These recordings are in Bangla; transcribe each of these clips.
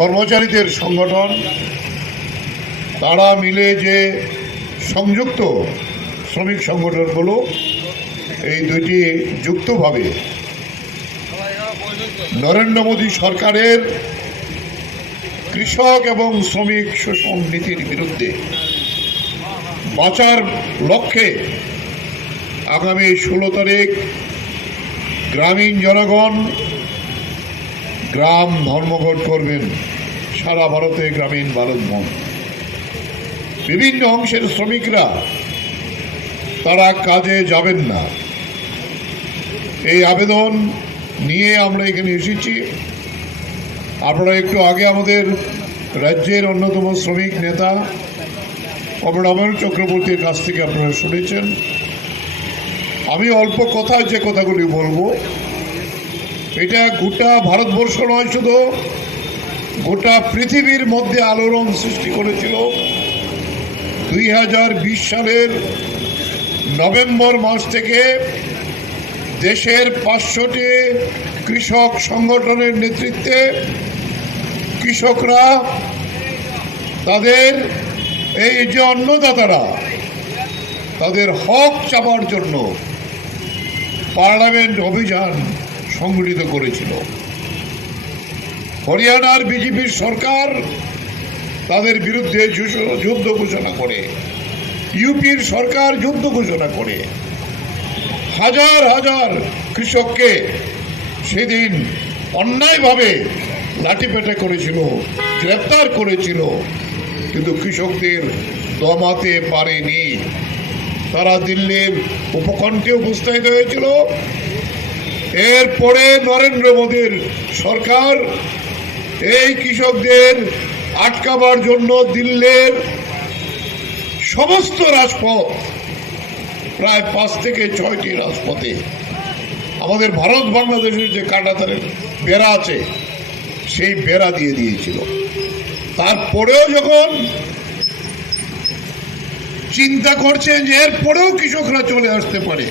কর্মচারীদের সংগঠন, তারা মিলে যে সংযুক্ত শ্রমিক সংগঠনগুলো, এই দুইটি যুক্তভাবে নরেন্দ্র মোদী সরকারের কৃষক এবং শ্রমিক শোষণ নীতির বিরুদ্ধে বাঁচার লক্ষ্যে আগামী ষোলো তারিখ গ্রামীণ জনগণ গ্রাম ধর্মঘট করবেন, সারা ভারতে গ্রামীণ ভারত বন বিভিন্ন অংশের শ্রমিকরা, তারা কাজে যাবেন না। এই আবেদন নিয়ে আমরা এখানে এসেছি। আপনারা একটু আগে আমাদের রাজ্যের অন্যতম শ্রমিক নেতা অমরামন চক্রবর্তীর কাছ থেকে আপনারা শুনেছেন। আমি অল্প কথায় যে কথাগুলি বলব এটা গোটা ভারতবর্ষ নয়, শুধু গোটা পৃথিবীর মধ্যে আলোড়ন সৃষ্টি করেছিল। দুই হাজার বিশ সালের নভেম্বর মাস থেকে দেশের পাঁচশোটি কৃষক সংগঠনের নেতৃত্বে কৃষকরা তাদের এই যে অন্নদাতারা, তাদের হক চাপার জন্য পার্লামেন্ট অভিযান সংগঠিত করেছিল। হরিয়ানার বিজেপির সরকার তাদের বিরুদ্ধে যুদ্ধ- ঘোষণা করে। ইউপির সরকার যুদ্ধ ঘোষণা করে। হাজার হাজার কৃষককে সেদিন অন্যায়ভাবে লাঠিপেটা করেছিল, গ্রেপ্তার করেছিল, কিন্তু কৃষকদের দমাতে পারেনি। তারা দিল্লির উপকণ্ঠে উপস্থিত হয়েছিল। এরপরে নরেন্দ্র মোদীর সরকার, এই কৃষকদের আটকাবার জন্য দিল্লির সমস্ত রাজপথ, প্রায় পাঁচ থেকে ছয়টি রাজপথে। আমাদের ভারত বাংলাদেশের যে কাটাতারের বেড়া আছে, সেই বেড়া দিয়ে দিয়েছিল। তারপরেও যখন চিন্তা করছেন যে এরপরেও কৃষকরা চলে আসতে পারে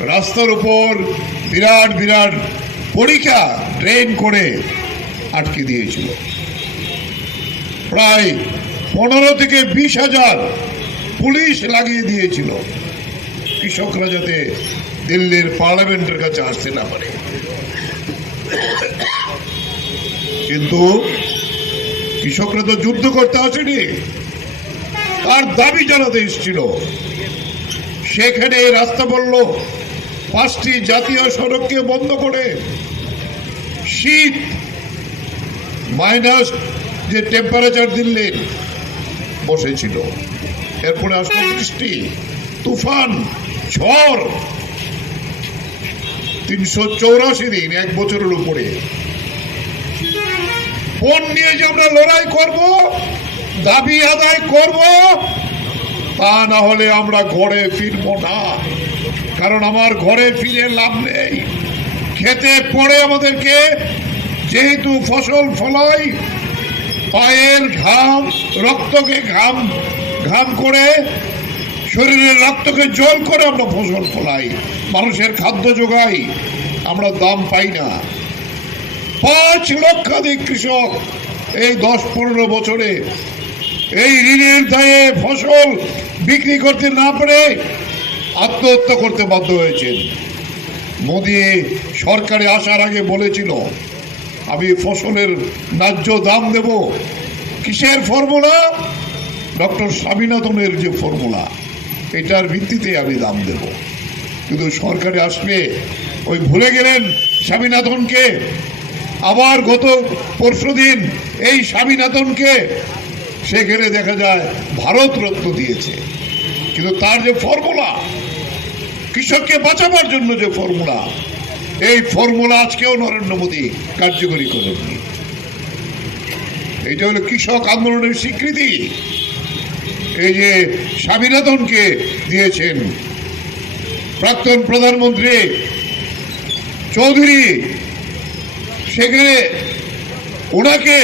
রাস্তার উপর বিরাট বিরাট পরীক্ষা ট্রেন করে আটকে দিয়েছিল। প্রায় পনেরো থেকে বিশ হাজার পুলিশ লাগিয়ে দিয়েছিল। কৃষকরা যাতে দিল্লির পার্লামেন্টের কাছে আসতে না পারে। কিন্তু কৃষকরা তো যুদ্ধ করতে আসেনি। তার দাবি জানাতে এসেছিল। সেখানে রাস্তা বলল পাঁচটি জাতীয় সড়ককে বন্ধ করে শীত মাইনাস যে টেম্পারেচার দিল্লির বসেছিল। এরপরে আসলো বৃষ্টি, তুফান, ঝড়। তিনশো চৌরাশি দিন, এক বছরের উপরে। ফোন নিয়ে যে আমরা লড়াই করব, দাবি আদায় করব, তা না হলে আমরা ঘরে ফিরব না। কারণ আমার ঘরে ফিরে লাভ নেই। খেতে পড়ে আমাদেরকে, যেহেতু ফসল ফলাই, পায়ের ঘাম, রক্তকে ঘাম ঘাম করে, শরীরের রক্তকে জল করে আমরা ফসল ফলাই, মানুষের খাদ্য যোগাই, আমরা দাম পাই না। পাঁচ লক্ষাধিক কৃষক এই দশ পনেরো বছরে এই ঋণের দায়ে ফসল বিক্রি করতে না পেরে আত্মহত্যা করতে বাধ্য হয়েছেন। মোদি সরকারে আসার আগে বলেছিল, আমি ফসলের ন্যায্য দাম দেব। কিসের ফর্মুলা? ডক্টর স্বামীনাথনের যে ফর্মুলা, এটার ভিত্তিতে আমি দাম দেব। কিন্তু সরকারে আসবে, ওই ভুলে গেলেন স্বামীনাথনকে। আবার গত পরশুদিন এই স্বামীনাথনকে সেখানে দেখা যায় ভারত রত্ন দিয়েছে। কিন্তু তার যে ফর্মুলা, কৃষককে বাঁচাবার জন্য যে ফর্মুলা, এই ফর্মুলা আজকেও নরেন্দ্র মোদী কার্যকরী করেননি। এটা হলো কৃষক আন্দোলনের স্বীকৃতি। এই যে স্বামীনাথনকে দিয়েছেন প্রাক্তন প্রধানমন্ত্রী চৌধুরী, সেখানে ওনাকে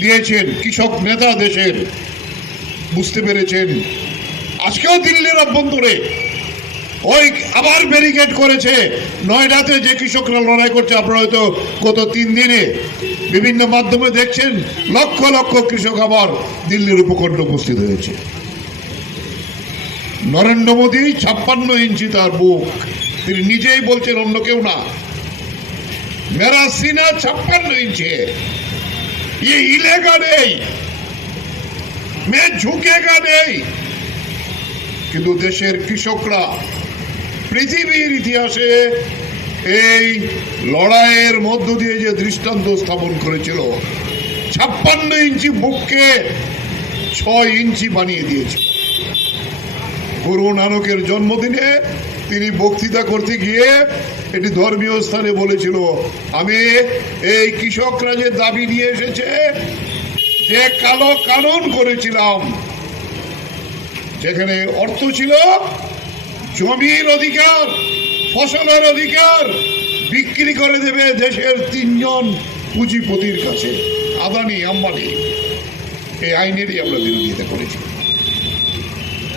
দিয়েছেন কৃষক নেতা দেশের, বুঝতে পেরেছেন। আজকেও দিল্লির অভ্যন্তরে ওই আবার ব্যারিকেড করেছে নয়ডাতে যে কৃষকরা লড়াই করছে আপনারা হয়তো গত তিন দিনে বিভিন্ন মাধ্যমে দেখছেন লক্ষ লক্ষ কৃষক আবার দিল্লির উপকণ্ঠ উপস্থিত হয়েছে নরেন্দ্র মোদী ছাপ্পান্ন ইঞ্চি তার বুক তিনি নিজেই বলছেন অন্য কেউ না মেরা সিনা ছাপ্পান্ন ইঞ্চি है। ये हिलेगा नहीं मैं झुकेगा नहीं কিন্তু দেশের কৃষকরা পৃথিবীর ইতিহাসে এই লড়াইয়ের মধ্য দিয়ে যে দৃষ্টান্ত স্থাপন করেছিল, ছাপ্পান্ন ইঞ্চি বুককে ছয় ইঞ্চি বানিয়ে দিয়েছিল। গুরু নানকের জন্মদিনে তিনি বক্তৃতা করতে গিয়ে এটি ধর্মীয় স্থানে বলেছিল, আমি এই কৃষকরা যে দাবি নিয়ে এসেছে, যে কালো কানুন করেছিলাম যেখানে অর্থ ছিল জমির অধিকার, ফসলের অধিকার বিক্রি করে দেবে দেশের তিনজন পুঁজিপতির কাছে, আদানি, আম্বানি। এই আইনেরই আমরা বিরোধিতা করেছি।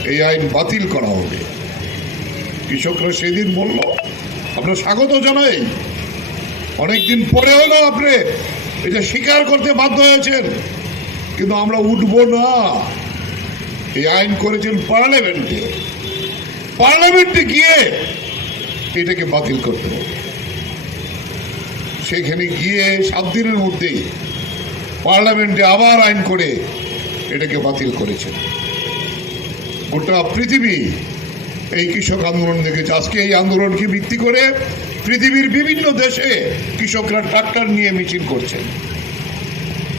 এই আইন বাতিল করা হবে। কৃষকরা সেদিন বলল আমরা স্বাগত জানাই। অনেকদিন পরে হলো আপনি এটা স্বীকার করতে বাধ্য হয়েছেন। কিন্তু আমরা উঠবো না। এই আইন করেছেন পার্লামেন্টে। পার্লামেন্টে গিয়ে এটাকে বাতিল করতে হবে। সেখানে গিয়ে সাত দিনের মধ্যেই পার্লামেন্টে আবার আইন করে এটাকে বাতিল করেছেন। গোটা পৃথিবী এই কৃষক আন্দোলন দেখেছে। আজকে এই আন্দোলনকে ভিত্তি করে পৃথিবীর বিভিন্ন দেশে কৃষকরা ট্রাক্টর নিয়ে মিছিল করছেন।